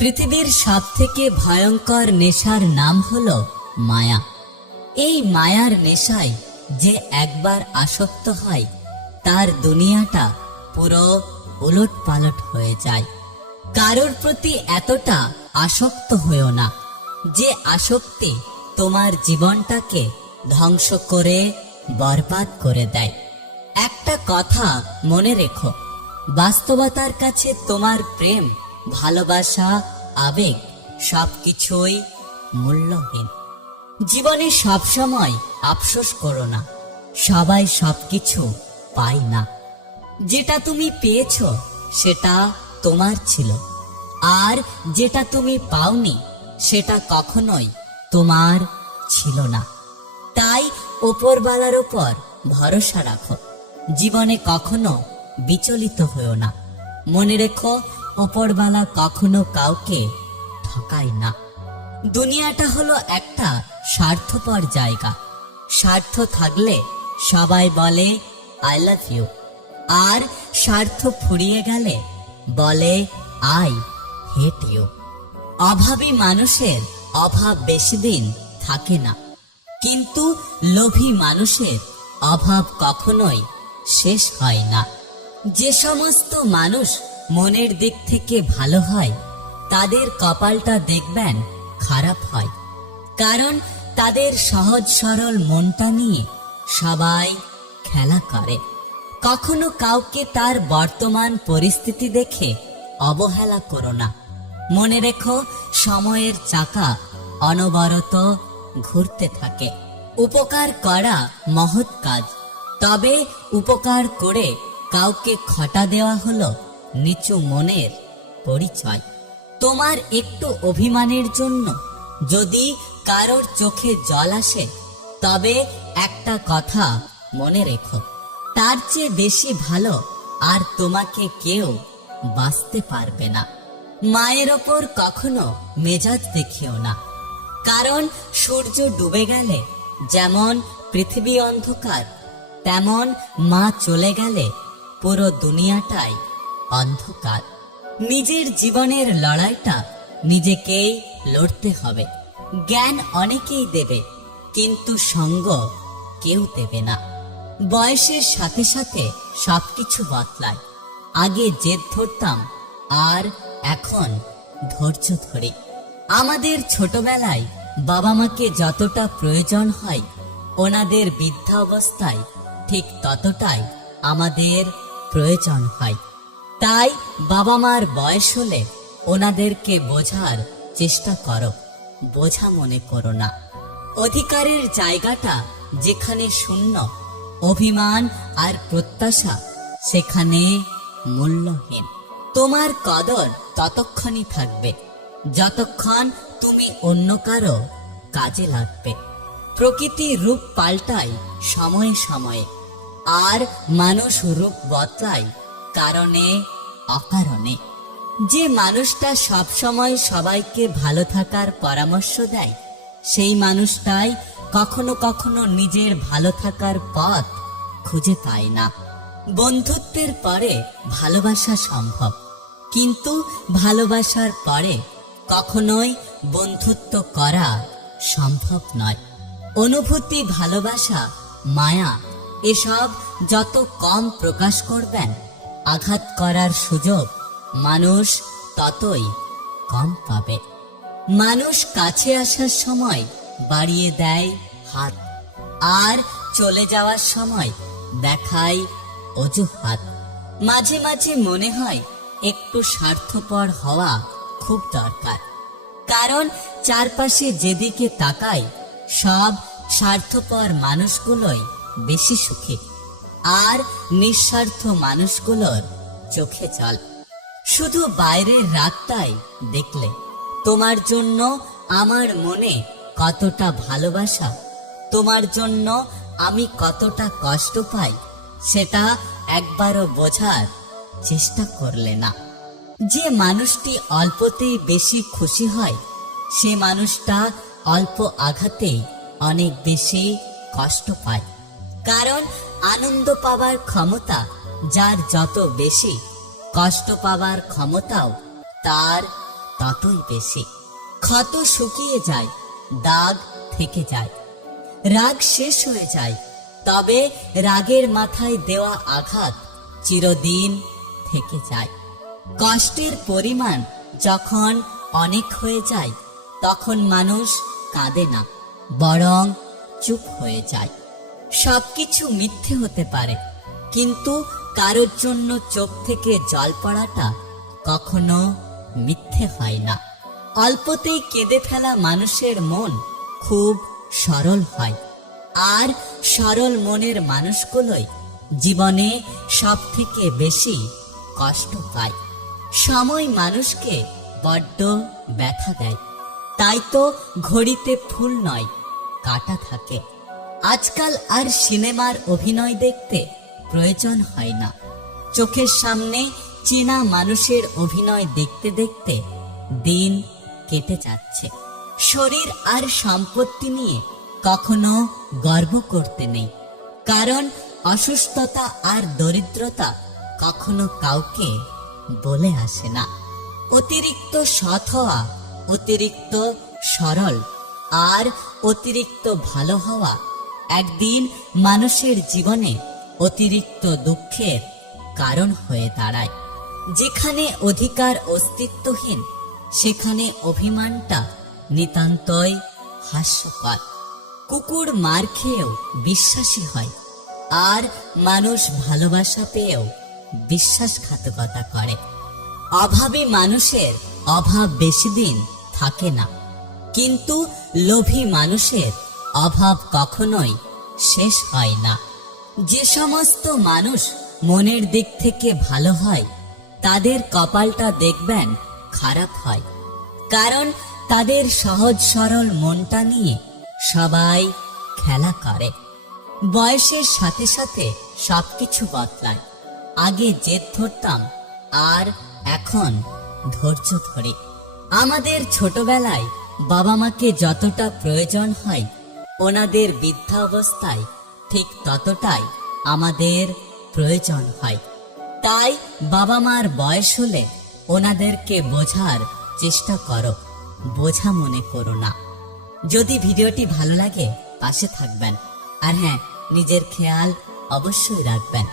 পৃথিবীর সবথেকে ভয়ঙ্কর নেশার নাম হলো মায়া। এই মায়ার নেশায় যে একবার আসক্ত হয় তার দুনিয়াটা পুরো উলটপালট হয়ে যায়। কারোর প্রতি এতটা আসক্ত হয়েও না যে আসক্তি তোমার জীবনটাকে ধ্বংস করে বরবাদ করে দেয়। একটা কথা মনে রেখো, বাস্তবতার কাছে তোমার প্রেম, ভালোবাসা, আবেগ সবকিছুই মূল্যহীন। জীবনে সবসময় আফসোস করো না, সবাই সবকিছু পায় না। যেটা তুমি পেয়েছো সেটা তোমার ছিল, আর যেটা তুমি পাওনি সেটা কখনোই তোমার ছিল না। তাই উপরওয়ালার উপর ভরসা রাখো, জীবনে কখনো বিচলিত হয়েও না। মনে রেখো, উপরওয়ালা কখনো কাউকে ঠকায় না। দুনিয়াটা হলো একটা স্বার্থপর জায়গা। স্বার্থ থাকলে সবাই বলে আই লাভ ইউ, আর স্বার্থ ফুরিয়ে গেলে বলে আই হেট ইউ। অভাবী মানুষের অভাব বেশি দিন থাকে না, কিন্তু লোভী মানুষের অভাব কখনোই শেষ হয় না। যে সমস্ত মানুষ মনের দিক থেকে ভালো হয় তাদের কপালটা দেখবেন খারাপ হয়, কারণ তাদের সহজ সরল মনটা নিয়ে সবাই খেলা করে। কখনো কাউকে তার বর্তমান পরিস্থিতি দেখে অবহেলা করো না। মনে রেখো, সময়ের চাকা অনবরত ঘুরতে থাকে। উপকার করা মহৎ কাজ, তবে উপকার করে কাউকে খটা দেওয়া হলো নিচু মনের পরিচয়। তোমার একটু অভিমানের জন্য যদি কারোর চোখে জল আসে, তবে একটা কথা মনে রেখো, তার চেয়ে বেশি ভালো আর তোমাকে কেউ বাঁচতে পারবে না। মায়ের ওপর কখনো মেজাজ দেখিও না, কারণ সূর্য ডুবে গেলে যেমন পৃথিবী অন্ধকার, তেমন মা চলে গেলে পুরো দুনিয়াটাই অন্ধকার। নিজের জীবনের লড়াইটা নিজেকেই লড়তে হবে। জ্ঞান অনেকেই দেবে, কিন্তু সঙ্গ কেউ দেবে না। বয়সের সাথে সাথে সবকিছু বদলায়। আগে জেদ ধরতাম, আর এখন ধৈর্য ধরি। আমাদের ছোটবেলায় বাবা মাকে যতটা প্রয়োজন হয়, ওনাদের বৃদ্ধাবস্থায় ঠিক ততটাই আমাদের প্রয়োজন হয়। তাই বাবা মার বয়স হলে ওনাদেরকে বোঝার চেষ্টা করো, বোঝা মনে করো না। অধিকারের জায়গাটা যেখানে শূন্য, অভিমান আর প্রত্যাশা সেখানে মূল্যহীন। তোমার কদর ততক্ষণই থাকবে যতক্ষণ তুমি অন্য কারো কাজে লাগবে। প্রকৃতির রূপ পাল্টায় সময়ে সময়ে, আর মানুষ রূপ বদলায় কারণে অকারণে। যে মানুষটা সবসময় সবাইকে ভালো থাকার পরামর্শ দেয়, সেই মানুষটাই কখনো কখনো নিজের ভালো থাকার পথ খুঁজে পায় না। বন্ধুত্বের পরে ভালোবাসা সম্ভব, কিন্তু ভালোবাসার পরে কখনোই বন্ধুত্ব করা সম্ভব নয়। অনুভূতি, ভালোবাসা, মায়া এসব যত কম প্রকাশ করবেন, আঘাত করার সুযোগ মানুষ ততই কম পাবে। মানুষ কাছে আসার সময় বাড়িয়ে দেয় হাত, আর চলে যাওয়ার সময় দেখায় অজুহাত। মাঝে মাঝে মনে হয় একটু স্বার্থপর হওয়া খুব দরকার, কারণ চারপাশে যেদিকে তাকাই সব স্বার্থপর মানুষগুলোই বেশি সুখী, আর নিঃস্বার্থ মানুষগুলোর চোখে জল। শুধু বাইরের রাতটাই দেখলে তোমার জন্য আমার মনে কতটা ভালোবাসা, তোমার জন্য আমি কতটা কষ্ট পাই, সেটা একবারও বোঝার চেষ্টা করলে না। যে মানুষটি অল্পতেই বেশি খুশি হয়, সে মানুষটা অল্প আঘাতেই অনেক বেশি কষ্ট পায়। কারণ আনন্দ পাবার ক্ষমতা যার যত বেশি, কষ্ট পাবার ক্ষমতাও তার ততই বেশি। ক্ষত শুকিয়ে যায়, দাগ থেকে যায়, রাগ শেষ হয়ে যায়, তবে রাগের মাথায় দেওয়া আঘাত চিরদিন থেকে যায়। কষ্টের পরিমাণ যখন অনেক হয়ে যায়, তখন মানুষ কাঁদে না, বরং চুপ হয়ে যায়। সবকিছু মিথ্যে হতে পারে, কিন্তু কারোর জন্য চোখ থেকে জল পড়াটা কখনো মিথ্যে হয় না। অল্পতেই কেঁদে ফেলা মানুষের মন খুব সরল হয়, আর সরল মনের মানুষগুলোই জীবনে সব থেকে বেশি কষ্ট পায়। সময় মানুষকে বড্ড ব্যথা দেয়, তাই তো ঘড়িতে ফুল নয়, কাটা থাকে। আজকাল আর সিনেমার অভিনয় দেখতে প্রয়োজন হয় না, চোখের সামনে চেনা মানুষের অভিনয় দেখতে দেখতে দিন কেটে যাচ্ছে। শরীর আর সম্পত্তি নিয়ে কখনো গর্ব করতে নেই, কারণ অসুস্থতা আর দরিদ্রতা কখনো কাউকে বলে আসে না। অতিরিক্ত সৎ হওয়া, অতিরিক্ত সরল আর অতিরিক্ত ভালো হওয়া একদিন মানুষের জীবনে অতিরিক্ত দুঃখের কারণ হয়ে দাঁড়ায়। যেখানে অধিকার অস্তিত্বহীন, সেখানে অভিমানটা নিতান্তই হাস্যকর। কুকুর মার খেয়েও বিশ্বাসী হয়, আর মানুষ ভালোবাসা পেয়েও বিশ্বাসঘাতকতা করে। অভাবী মানুষের অভাব বেশি দিন থাকে না, কিন্তু লোভী মানুষের অভাব কখনোই শেষ হয় না। যে সমস্ত মানুষ মনের দিক থেকে ভালো হয়, তাদের কপালটা দেখবেন খারাপ হয়, কারণ তাদের সহজ সরল মনটা নিয়ে সবাই খেলা করে। বয়সের সাথে সাথে সবকিছু বদলায়। আগে জেদ ধরতাম, আর এখন ধৈর্য ধরে। আমাদের ছোটবেলায় বাবা মাকে যতটা প্রয়োজন হয়, ওনাদের বৃদ্ধাবস্থায় ঠিক ততটাই আমাদের প্রয়োজন হয়। তাই বাবা মার বয়স হলে ওনাদেরকে বোঝার চেষ্টা করো, বোঝা মনে করো না। যদি ভিডিওটি ভালো লাগে পাশে থাকবেন, আর হ্যাঁ, নিজের খেয়াল অবশ্যই রাখবেন।